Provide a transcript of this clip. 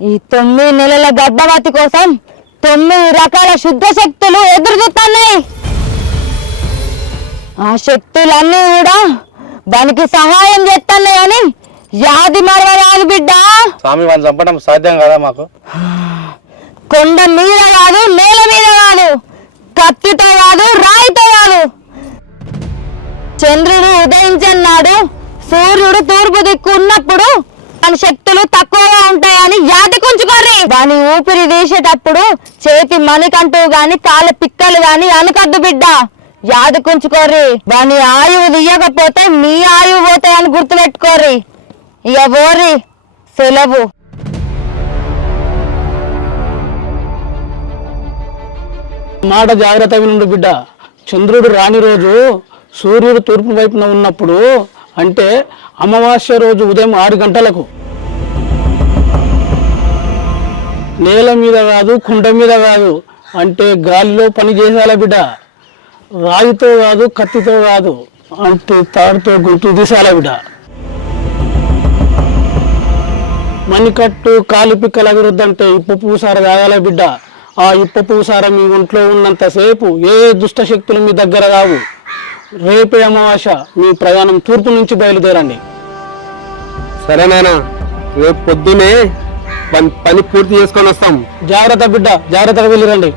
ఈ 9 నెలల గర్భవతి కోసం 9 రకాల శుద్ధ శక్తులు ఎదురు చూస్తున్నాయి. ఆ శక్తులన్నీ కూడా దానికి సహాయం చేస్తున్నాయి అని యాది మరవరాదు బిడ్డ. స్వామి వాళ్ళు చంపడం సాధ్యం కదా మాకు. కొండ మీద కాదు, నేల మీద కాదు, కత్తితో కాదు, రాయితో కాదు. చంద్రుడు ఉదయించన్నాడు, సూర్యుడు తూర్పు దిక్కు ఉన్నప్పుడు దాని శక్తులు తక్కువగా ఉంటాయని యాది కుంచుకోర్రి. దాని ఊపిరి తీసేటప్పుడు చేతి మణికంటూ గాని కాళ్ళ పిక్కలు గాని అనుకద్దు బిడ్డ, యాది కుంచుకోర్రి. దాని ఆయువు తీయకపోతే మీ ఆయువు పోతాయని గుర్తుపెట్టుకోర్రి. ఇక పోర్రి, సెలవు. మాట జాగ్రత్తగా వినుండు బిడ్డ. చంద్రుడు రాని రోజు సూర్యుడు తూర్పు వైపున ఉన్నప్పుడు, అంటే అమావాస్య రోజు ఉదయం 6 గంటలకు నేల మీద కాదు, కుండ మీద కాదు, అంటే గాలిలో పని చేసేయాల బిడ్డ. రాయితో కాదు, కత్తితో కాదు, అంటే తాడుతో గుర్తు తీసేయాల బిడ్డ. మణికట్టు కాలి పిక్కల విరుద్ధంటే ఇప్ప పూసార తాగాల బిడ్డ. ఆ ఇప్ప పూసార మీ ఒంట్లో ఉన్నంతసేపు ఏ దుష్ట శక్తులు మీ దగ్గర కావు. రేపే అమావాస్య, మీ ప్రయాణం తూర్పు నుంచి బయలుదేరండి. సరేనాయనా, రేపు పొద్దునే పని పూర్తి చేసుకొని వస్తాం. జాగ్రత్త బిడ్డ, జాగ్రత్తగా వెళ్ళిరండి.